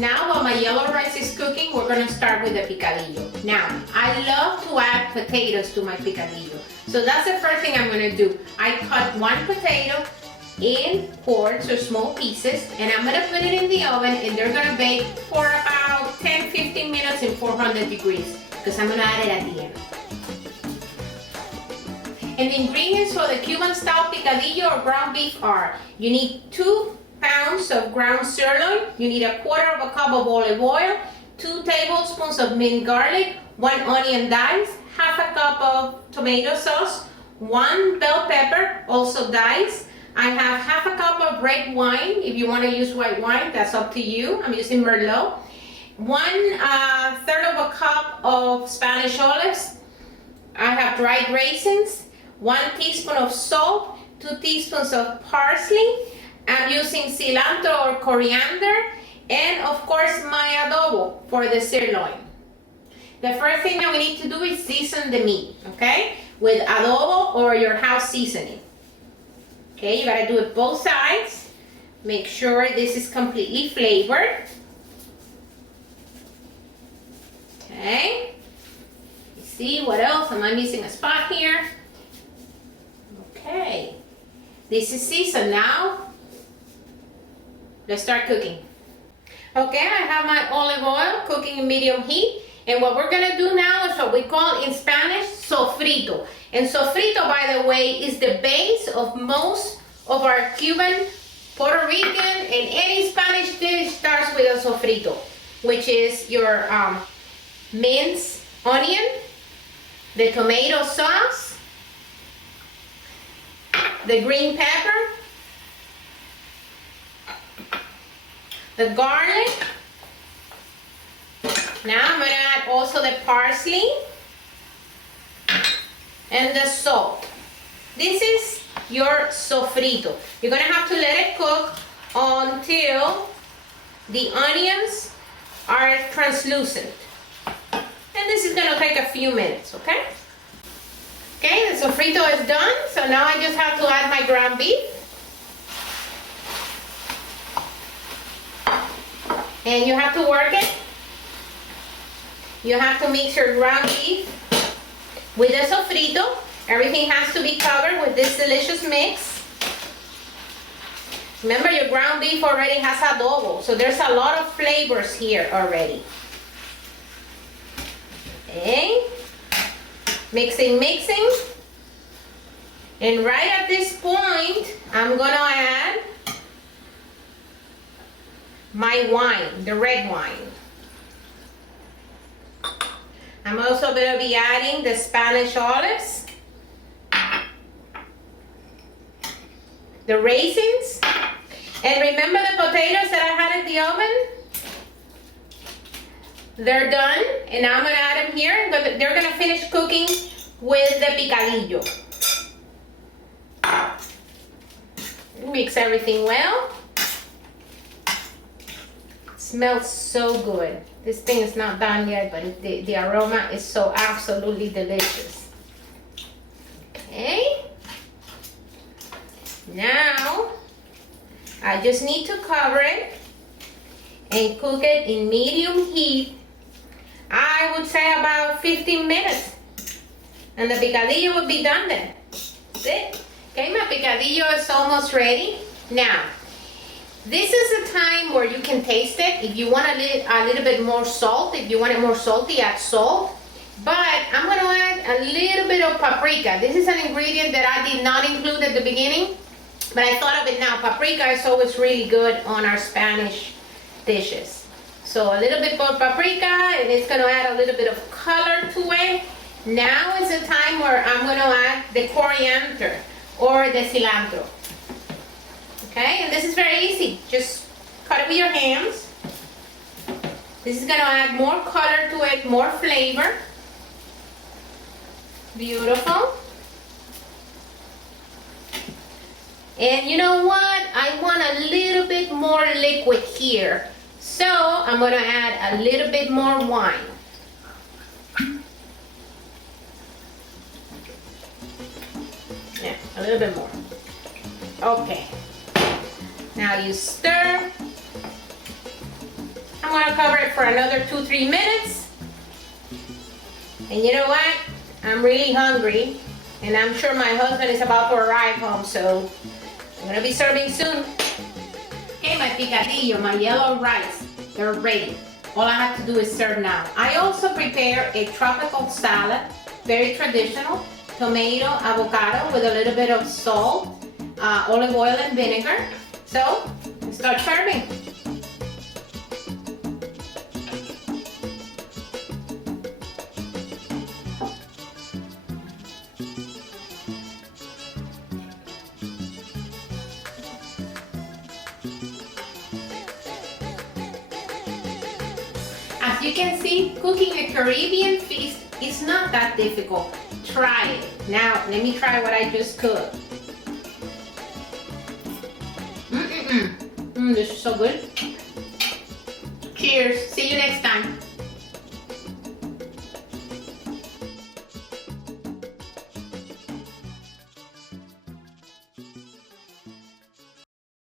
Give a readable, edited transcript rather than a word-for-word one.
Now while my yellow rice is cooking, we're gonna start with the picadillo. Now, I love to add potatoes to my picadillo. So that's the first thing I'm gonna do. I cut one potato in quarts or small pieces, and I'm gonna put it in the oven, and they're gonna bake for about 10-15 minutes in 400 degrees, because I'm gonna add it at the end. And the ingredients for the Cuban style picadillo or ground beef are, you need 2 pounds of ground sirloin, you need 1/4 cup of olive oil, 2 tablespoons of minced garlic, 1 onion diced, 1/2 cup of tomato sauce, 1 bell pepper, also diced. I have 1/2 cup of red wine. If you want to use white wine, that's up to you. I'm using Merlot. 1/3 cup of Spanish olives. I have dried raisins. 1 teaspoon of salt. 2 teaspoons of parsley. I'm using cilantro or coriander. And of course my adobo for the sirloin. The first thing that we need to do is season the meat, okay? With adobo or your house seasoning. Okay, you gotta do it both sides. Make sure this is completely flavored. Okay. Let's see what else. Am I missing a spot here? Okay. This is seasoned now. Let's start cooking. Okay, I have my olive oil cooking in medium heat. And what we're gonna do now is what we call in Spanish sofrito. And sofrito, by the way, is the base of most of our Cuban, Puerto Rican, and any Spanish dish starts with a sofrito, which is your minced onion, the tomato sauce, the green pepper, the garlic. Now I'm gonna add also the parsley and the salt. This is your sofrito. You're gonna have to let it cook until the onions are translucent. And this is gonna take a few minutes, okay? Okay, the sofrito is done, so now I just have to add my ground beef. And you have to work it. You have to mix your ground beef with the sofrito. Everything has to be covered with this delicious mix. Remember, your ground beef already has adobo, so there's a lot of flavors here already. Okay. Mixing, mixing. And right at this point, I'm gonna add my wine, the red wine. I'm also going to be adding the Spanish olives, the raisins, and remember the potatoes that I had in the oven? They're done, and now I'm going to add them here. They're going to finish cooking with the picadillo. Mix everything well. Smells so good. This thing is not done yet, but the aroma is so absolutely delicious. Okay. Now, I just need to cover it and cook it in medium heat. I would say about 15 minutes. And the picadillo would be done then. That's it. Okay, my picadillo is almost ready. Now, this is a time where you can taste it. If you want a little bit more salt, if you want it more salty, add salt. But I'm going to add a little bit of paprika. This is an ingredient that I did not include at the beginning, but I thought of it now. Paprika is always really good on our Spanish dishes. So a little bit more paprika, and it's going to add a little bit of color to it. Now is the time where I'm going to add the coriander or the cilantro. Okay, and this is very easy. Just cut it with your hands. This is going to add more color to it, more flavor. Beautiful. And you know what? I want a little bit more liquid here. So I'm going to add a little bit more wine. Yeah, a little bit more. Okay. Now you stir. I'm I'm gonna cover it for another 2-3 minutes. And you know what? I'm really hungry, and I'm sure my husband is about to arrive home, so I'm gonna be serving soon. Okay, my picadillo, my yellow rice, they're ready. All I have to do is serve now. I also prepare a tropical salad, very traditional, tomato, avocado with a little bit of salt, olive oil and vinegar. So, let's start serving. As you can see, cooking a Caribbean feast is not that difficult. Try it. Now, let me try what I just cooked. This is so good. Cheers. See you next time.